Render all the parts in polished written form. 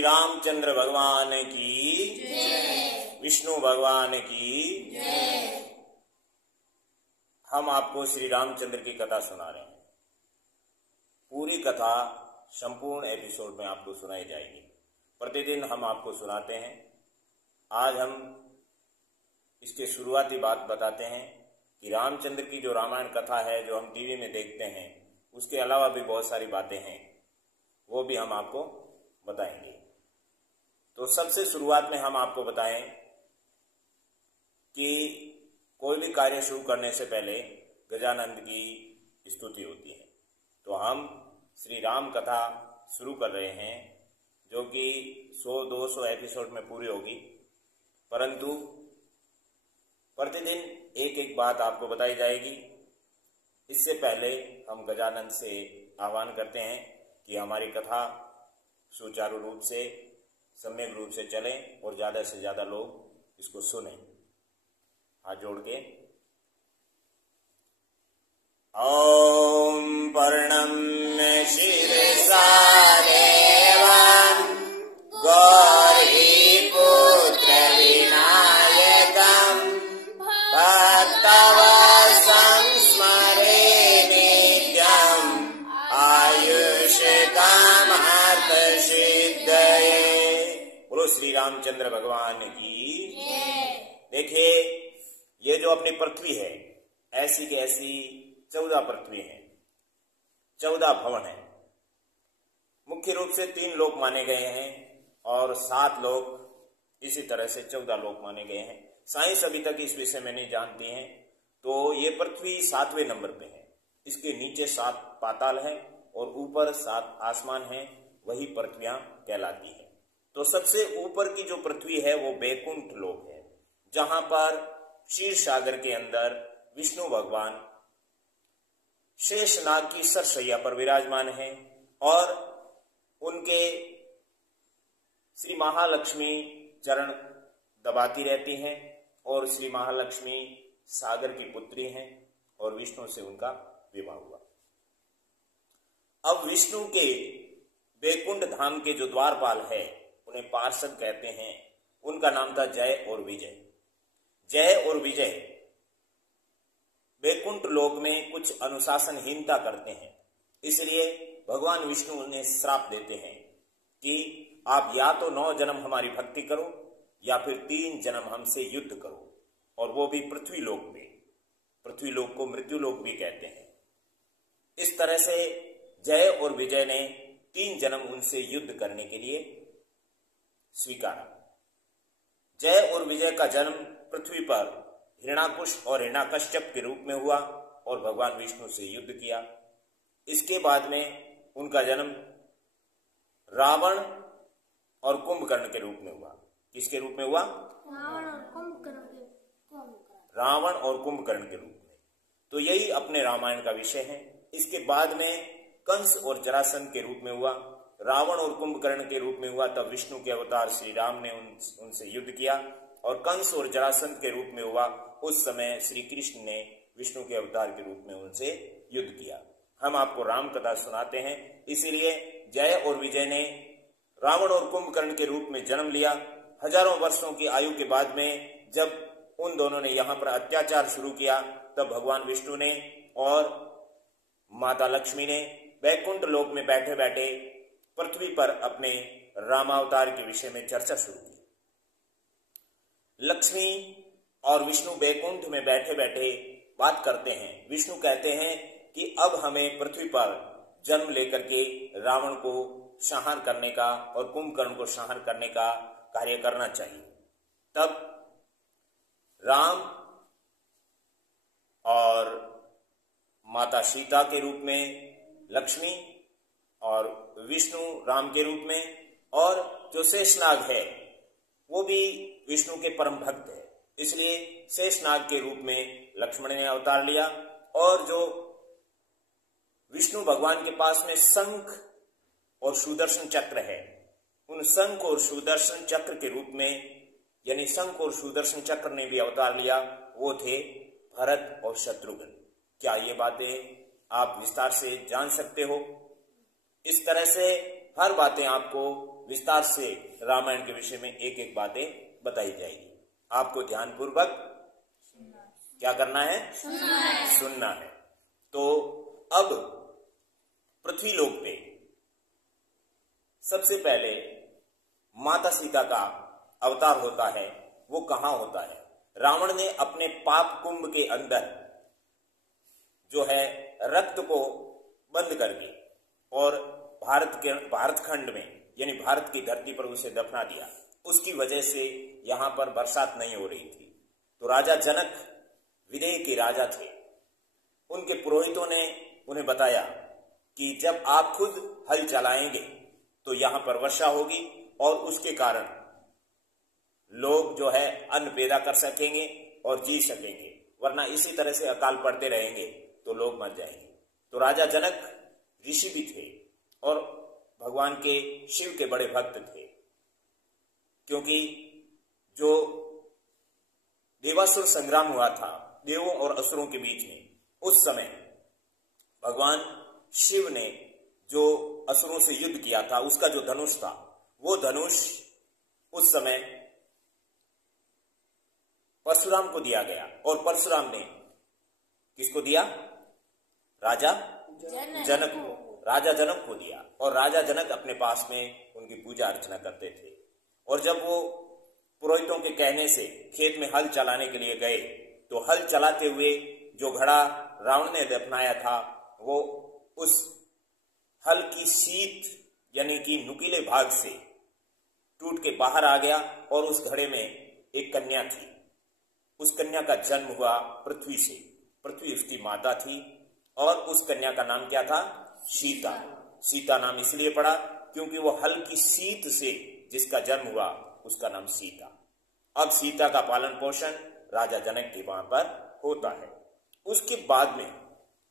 श्री रामचंद्र भगवान की जय, विष्णु भगवान की जय। हम आपको श्री रामचंद्र की कथा सुना रहे हैं। पूरी कथा संपूर्ण एपिसोड में आपको सुनाई जाएगी। प्रतिदिन हम आपको सुनाते हैं। आज हम इसके शुरुआती बात बताते हैं कि रामचंद्र की जो रामायण कथा है, जो हम टीवी में देखते हैं, उसके अलावा भी बहुत सारी बातें हैं, वो भी हम आपको बताएंगे। तो सबसे शुरुआत में हम आपको बताएं कि कोई भी कार्य शुरू करने से पहले गजानंद की स्तुति होती है। तो हम श्री राम कथा शुरू कर रहे हैं, जो कि 100-200 एपिसोड में पूरी होगी, परंतु प्रतिदिन एक एक बात आपको बताई जाएगी। इससे पहले हम गजानंद से आह्वान करते हैं कि हमारी कथा सुचारू रूप से, सम्यक रूप से चले और ज़्यादा से ज़्यादा लोग इसको सुने। हाथ जोड़ के ओम पर्णम्य शिरसा देवं गौरी पुत्र विनायकं भक्तवत्सं स्मरे नित्यं आयुष्कामर्थसिद्धये। बोलो श्री रामचंद्र भगवान की। देखिए, ये जो अपनी पृथ्वी है, ऐसी की ऐसी 14 पृथ्वी है, 14 भवन है। मुख्य रूप से 3 लोक माने गए हैं और 7 लोक, इसी तरह से 14 लोक माने गए हैं। साइंस अभी तक इस विषय में नहीं जानती है। तो ये पृथ्वी 7वें नंबर पे है। इसके नीचे 7 पाताल है और ऊपर 7 आसमान है, वही पृथ्वियां कहलाती है। तो सबसे ऊपर की जो पृथ्वी है वो बैकुंठ लोक है, जहां पर क्षीर सागर के अंदर विष्णु भगवान शेषनाग की सरसैया पर विराजमान है और उनके श्री महालक्ष्मी चरण दबाती रहती हैं और श्री महालक्ष्मी सागर की पुत्री हैं और विष्णु से उनका विवाह हुआ। अब विष्णु के बैकुंठ धाम के जो द्वारपाल है, उन्हें पार्षद कहते हैं। उनका नाम था जय और विजय। जय और विजय बैकुंठ लोक में कुछ अनुशासनहीनता करते हैं, इसलिए भगवान विष्णु उन्हें श्राप देते हैं कि आप या तो 9 जन्म हमारी भक्ति करो या फिर 3 जन्म हमसे युद्ध करो, और वो भी पृथ्वी लोक में। पृथ्वी लोक को मृत्यु लोक भी कहते हैं। इस तरह से जय और विजय ने 3 जन्म उनसे युद्ध करने के लिए स्वीकारा। जय और विजय का जन्म पृथ्वी पर हिरण्याकुश और हिरण्याकश्यप के रूप में हुआ और भगवान विष्णु से युद्ध किया। इसके बाद में उनका जन्म रावण और कुंभकर्ण के रूप में हुआ। किसके रूप में हुआ? रावण और कुंभकर्ण के रूप में। तो यही अपने रामायण का विषय है। इसके बाद में कंस और जरासंध के रूप में हुआ। रावण और कुंभकर्ण के रूप में हुआ तब विष्णु के अवतार श्री राम ने उनसे युद्ध किया, और कंस और जरासंध के रूप में हुआ उस समय श्री कृष्ण ने विष्णु के अवतार के रूप में उनसे युद्ध किया। हम आपको राम कथा सुनाते हैं, इसीलिए जय और विजय ने रावण और कुंभकर्ण के रूप में जन्म लिया। हजारों वर्षों की आयु के बाद में जब उन दोनों ने यहाँ पर अत्याचार शुरू किया, तब भगवान विष्णु ने और माता लक्ष्मी ने बैकुंठ लोक में बैठे बैठे पृथ्वी पर अपने रामावतार के विषय में चर्चा शुरू की। लक्ष्मी और विष्णु बैकुंठ में बैठे बैठे बात करते हैं। विष्णु कहते हैं कि अब हमें पृथ्वी पर जन्म लेकर के रावण को संहार करने का और कुंभकर्ण को संहार करने का कार्य करना चाहिए। तब राम और माता सीता के रूप में लक्ष्मी और विष्णु राम के रूप में, और जो शेषनाग है वो भी विष्णु के परम भक्त है, इसलिए शेषनाग के रूप में लक्ष्मण ने अवतार लिया। और जो विष्णु भगवान के पास में शंख और सुदर्शन चक्र है, उन शंख और सुदर्शन चक्र के रूप में, यानी शंख और सुदर्शन चक्र ने भी अवतार लिया, वो थे भरत और शत्रुघ्न। क्या ये बातें आप विस्तार से जान सकते हो? इस तरह से हर बातें आपको विस्तार से रामायण के विषय में एक एक बातें बताई जाएगी। आपको ध्यानपूर्वक क्या करना है? सुनना है। तो अब पृथ्वी लोक पे सबसे पहले माता सीता का अवतार होता है। वो कहां होता है? रावण ने अपने पाप कुंभ के अंदर जो है रक्त को बंद करके और भारत खंड में यानी भारत की धरती पर उसे दफना दिया। उसकी वजह से यहां पर बरसात नहीं हो रही थी। तो राजा जनक विदेह के राजा थे। उनके पुरोहितों ने उन्हें बताया कि जब आप खुद हल चलाएंगे तो यहां पर वर्षा होगी और उसके कारण लोग जो है अन्न पैदा कर सकेंगे और जी सकेंगे, वरना इसी तरह से अकाल पड़ते रहेंगे तो लोग मर जाएंगे। तो राजा जनक ऋषि भी थे और भगवान के शिव के बड़े भक्त थे, क्योंकि जो देवासुर संग्राम हुआ था देवों और असुरों के बीच में, उस समय भगवान शिव ने जो असुरों से युद्ध किया था, उसका जो धनुष था, वो धनुष उस समय परशुराम को दिया गया और परशुराम ने किसको दिया? राजा जनक को। राजा जनक को दिया और राजा जनक अपने पास में उनकी पूजा अर्चना करते थे। और जब वो पुरोहितों के कहने से खेत में हल चलाने के लिए गए तो हल चलाते हुए जो घड़ा रावण ने दफनाया था वो उस हल की सीत यानी कि नुकीले भाग से टूट के बाहर आ गया और उस घड़े में एक कन्या थी। उस कन्या का जन्म हुआ पृथ्वी से। पृथ्वी उसकी माता थी और उस कन्या का नाम क्या था? सीता। सीता नाम इसलिए पड़ा क्योंकि वो हल की सीत से जिसका जन्म हुआ उसका नाम सीता। अब सीता का पालन पोषण राजा जनक के वहां पर होता है। उसके बाद में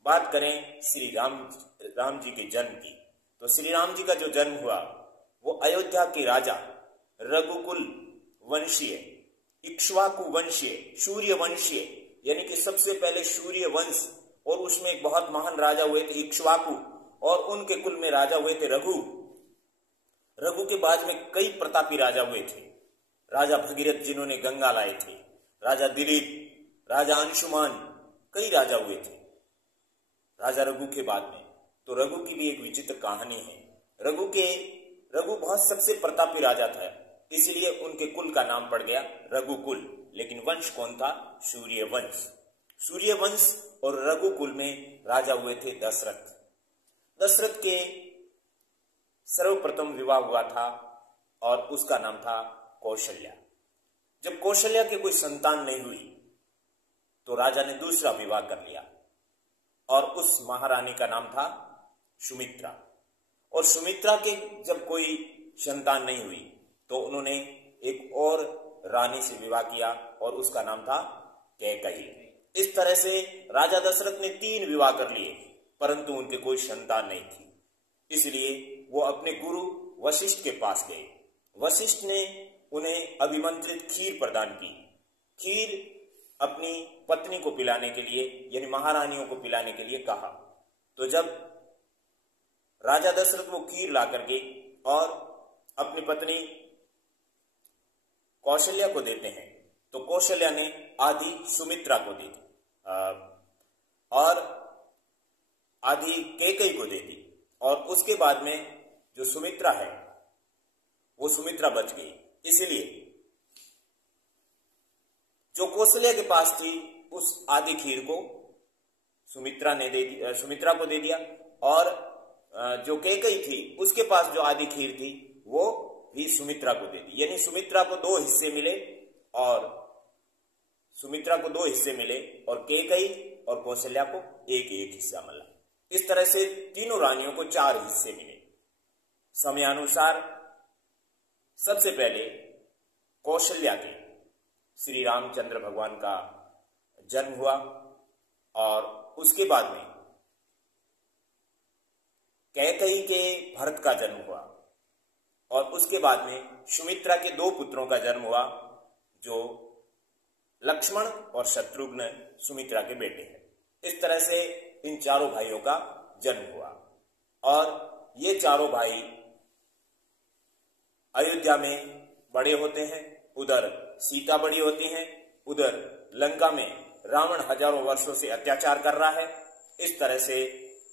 बात करें श्री राम जी के जन्म की, तो श्री राम जी का जो जन्म हुआ वो अयोध्या के राजा रघुकुल वंशीय, इक्ष्वाकु वंशीय, सूर्य वंशीय यानी कि सबसे पहले सूर्य वंश, और उसमें एक बहुत महान राजा हुए थे इक्ष्वाकु, और उनके कुल में राजा हुए थे रघु। रघु के बाद में कई प्रतापी राजा हुए थे। राजा भगीरथ जिन्होंने गंगा लाए थे, राजा दिलीप, राजा अंशुमान, कई राजा हुए थे राजा रघु के बाद में। तो रघु की भी एक विचित्र कहानी है। रघु बहुत सबसे प्रतापी राजा था, इसलिए उनके कुल का नाम पड़ गया रघुकुल। लेकिन वंश कौन था? सूर्यवंश। सूर्यवंश और रघुकुल में राजा हुए थे दशरथ। दशरथ के सर्वप्रथम विवाह हुआ था और उसका नाम था कौशल्या। जब कौशल्या के कोई संतान नहीं हुई तो राजा ने दूसरा विवाह कर लिया और उस महारानी का नाम था सुमित्रा। और सुमित्रा के जब कोई संतान नहीं हुई तो उन्होंने एक और रानी से विवाह किया और उसका नाम था कैकेयी। इस तरह से राजा दशरथ ने 3 विवाह कर लिए, परंतु उनके कोई संतान नहीं थी। इसलिए वो अपने गुरु वशिष्ठ के पास गए। वशिष्ठ ने उन्हें अभिमंत्रित खीर प्रदान की। खीर अपनी पत्नी को पिलाने के लिए यानी महारानियों को पिलाने के लिए कहा। तो जब राजा दशरथ वो खीर ला करके और अपनी पत्नी कौशल्या को देते हैं तो कौशल्या ने आधी सुमित्रा को दे दी और आधी कैकेयी को दे दी। और उसके बाद में जो सुमित्रा है वो सुमित्रा बच गई। इसलिए जो कौशल्या के पास थी उस आधी खीर को सुमित्रा को दे दिया और जो कैकेयी थी उसके पास जो आधी खीर थी वो भी सुमित्रा को दे दी। यानी सुमित्रा को 2 हिस्से मिले और कैकेयी और कौशल्या को एक हिस्सा मिला। इस तरह से तीनों रानियों को 4 हिस्से मिले। समयानुसार सबसे पहले कौशल्या के श्री रामचंद्र भगवान का जन्म हुआ और उसके बाद में कैकेयी के भरत का जन्म हुआ और उसके बाद में सुमित्रा के 2 पुत्रों का जन्म हुआ जो लक्ष्मण और शत्रुघ्न सुमित्रा के बेटे हैं। इस तरह से इन चारों भाइयों का जन्म हुआ और ये चारों भाई अयोध्या में बड़े होते हैं, उधर सीता बड़ी होती हैं, उधर लंका में रावण हजारों वर्षों से अत्याचार कर रहा है। इस तरह से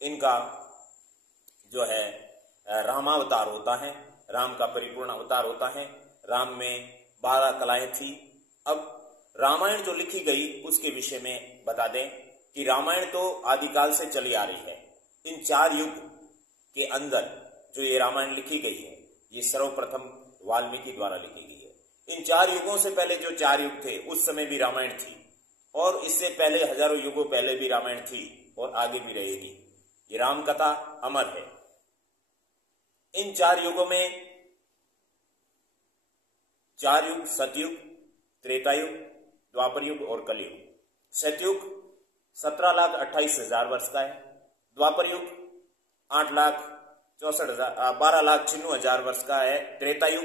इनका जो है रामावतार होता है, राम का परिपूर्ण अवतार होता है। राम में 12 कलाएं थी। अब रामायण जो लिखी गई उसके विषय में बता दें कि रामायण तो आदिकाल से चली आ रही है। इन 4 युग के अंदर जो ये रामायण लिखी गई है, ये सर्वप्रथम वाल्मीकि द्वारा लिखी गई है। इन 4 युगों से पहले जो 4 युग थे उस समय भी रामायण थी, और इससे पहले हजारों युगों पहले भी रामायण थी और आगे भी रहेगी। ये राम कथा अमर है। इन 4 युगों में 4 युग सतयुग, त्रेतायुग, द्वापर युग और कलयुग। सतयुग 17,28,000 वर्ष का है। द्वापर युग 12,96,000 वर्ष का है त्रेतायुग,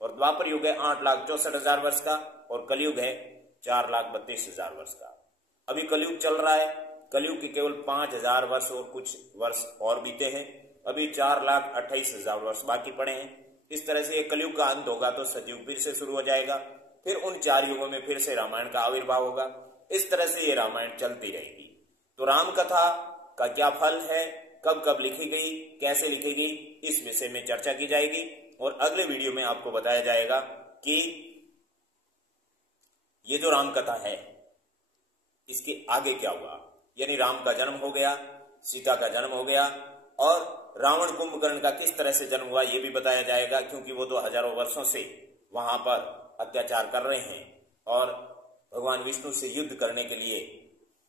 और द्वापर युग है 8,64,000 वर्ष का, और कलयुग है 4,32,000 वर्ष का। अभी कलयुग चल रहा है। कलयुग के केवल 5,000 वर्ष और कुछ वर्ष और बीते हैं। अभी 4,28,000 वर्ष बाकी पड़े हैं। इस तरह से कलयुग का अंत होगा तो सतयुग फिर से शुरू हो जाएगा। फिर उन 4 युगों में फिर से रामायण का आविर्भाव होगा। इस तरह से ये रामायण चलती रहेगी। तो राम कथा का क्या फल है, कब कब लिखी गई, कैसे लिखी गई, इस विषय में चर्चा की जाएगी। और अगले वीडियो में आपको बताया जाएगा कि ये जो राम कथा है इसके आगे क्या हुआ। यानी राम का जन्म हो गया, सीता का जन्म हो गया, और रावण कुंभकर्ण का किस तरह से जन्म हुआ ये भी बताया जाएगा, क्योंकि वो तो हजारों वर्षों से वहां पर अत्याचार कर रहे हैं और भगवान विष्णु से युद्ध करने के लिए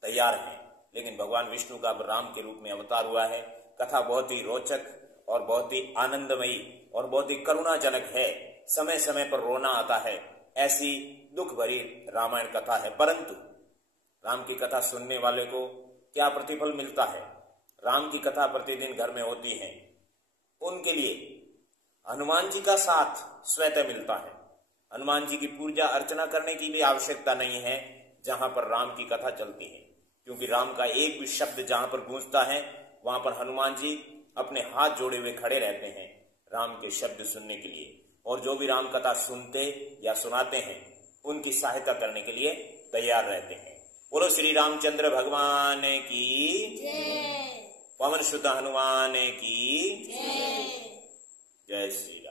तैयार हैं। लेकिन भगवान विष्णु का राम के रूप में अवतार हुआ है। कथा बहुत ही रोचक और बहुत ही आनंदमयी और बहुत ही करुणाजनक है। समय समय पर रोना आता है, ऐसी दुख भरी रामायण कथा है। परंतु राम की कथा सुनने वाले को क्या प्रतिफल मिलता है? राम की कथा प्रतिदिन घर में होती है, उनके लिए हनुमान जी का साथ स्वतः मिलता है। हनुमान जी की पूजा अर्चना करने की भी आवश्यकता नहीं है जहां पर राम की कथा चलती है, क्योंकि राम का एक भी शब्द जहां पर गूंजता है वहां पर हनुमान जी अपने हाथ जोड़े हुए खड़े रहते हैं राम के शब्द सुनने के लिए। और जो भी राम कथा सुनते या सुनाते हैं उनकी सहायता करने के लिए तैयार रहते हैं। बोलो श्री रामचंद्र भगवान की जय, पवन सुत हनुमान की जय। जय श्री राम।